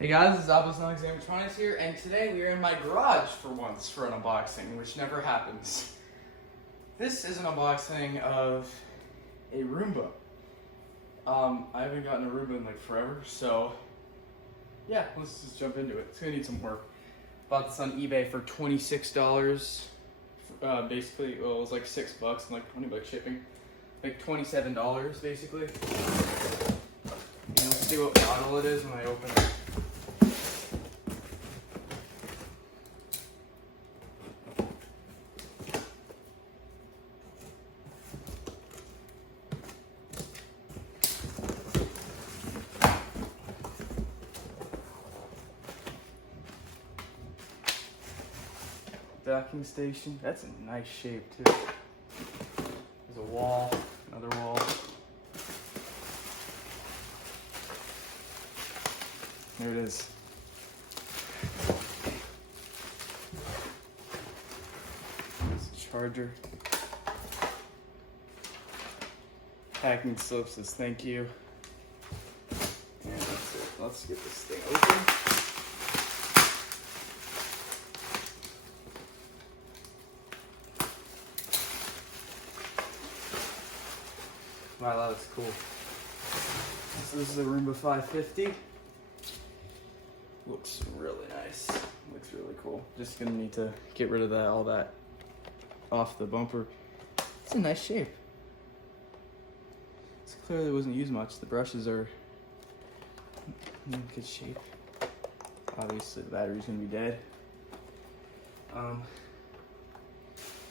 Hey guys, this is Animatronics here, and today we are in my garage for once for an unboxing, which never happens. This is an unboxing of a Roomba. I haven't gotten a Roomba in like forever, so yeah, let's just jump into it. It's gonna need some work. Bought this on eBay for $26. Basically, well, it was like $6 and like 20 bucks shipping. Like $27 basically. And we'll see what model it is when I open it. Docking station. That's a nice shape too. There's a wall, another wall. There it is. There's a charger. Packing slip says thank you. And that's it. Let's get this thing open. Wow, that's cool. So this is a Roomba 550. Looks really nice. Looks really cool. Just gonna need to get rid of that, all that off the bumper. It's a nice shape. This clearly wasn't used much. The brushes are in good shape. Obviously the battery's gonna be dead.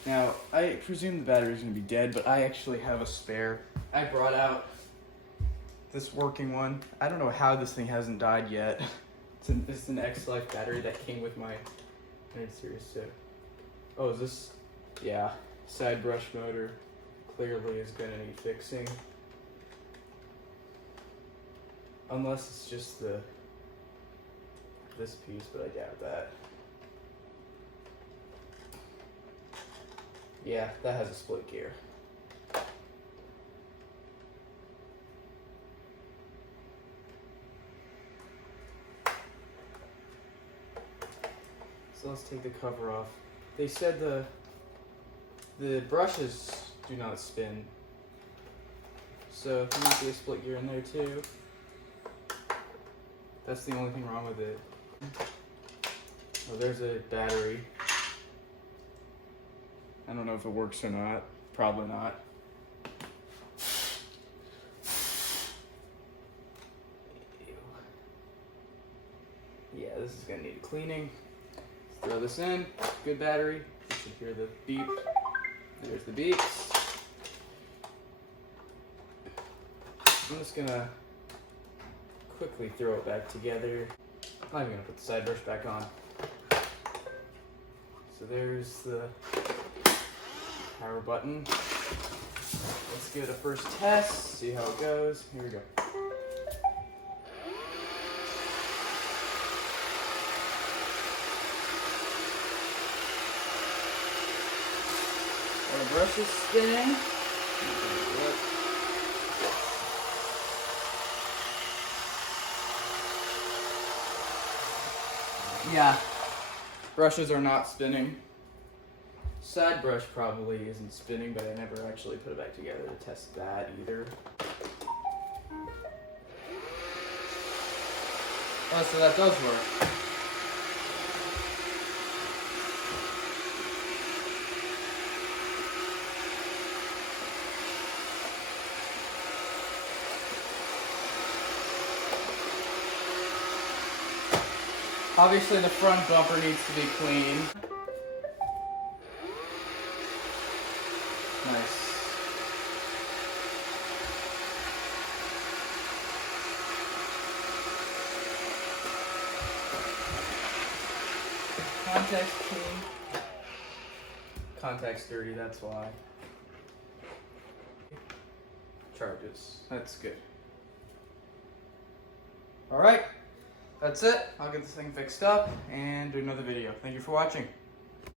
Now, I presume the battery's gonna be dead, but I actually have a spare. I brought out this working one. I don't know how this thing hasn't died yet. It's an X-Life battery that came with my 9 Series 6. Oh, is this? Yeah. Side brush motor clearly is gonna need fixing. Unless it's just this piece, but I doubt that. Yeah, that has a split gear. So let's take the cover off. They said the brushes do not spin. So if you see a split gear in there too, that's the only thing wrong with it. Oh, there's a battery. I don't know if it works or not. Probably not. Yeah, this is gonna need cleaning. Let's throw this in. Good battery. You should hear the beep. There's the beeps. I'm just gonna quickly throw it back together. I'm not even gonna put the side brush back on. So there's the power button. Let's give it a first test, see how it goes. Here we go. Our brush is spinning. Yeah, brushes are not spinning. Side brush probably isn't spinning, but I never actually put it back together to test that either. Oh, so that does work. Obviously the front bumper needs to be clean. Nice. Contact's clean. Contact's dirty, that's why. Charges. That's good. Alright. That's it. I'll get this thing fixed up and do another video. Thank you for watching.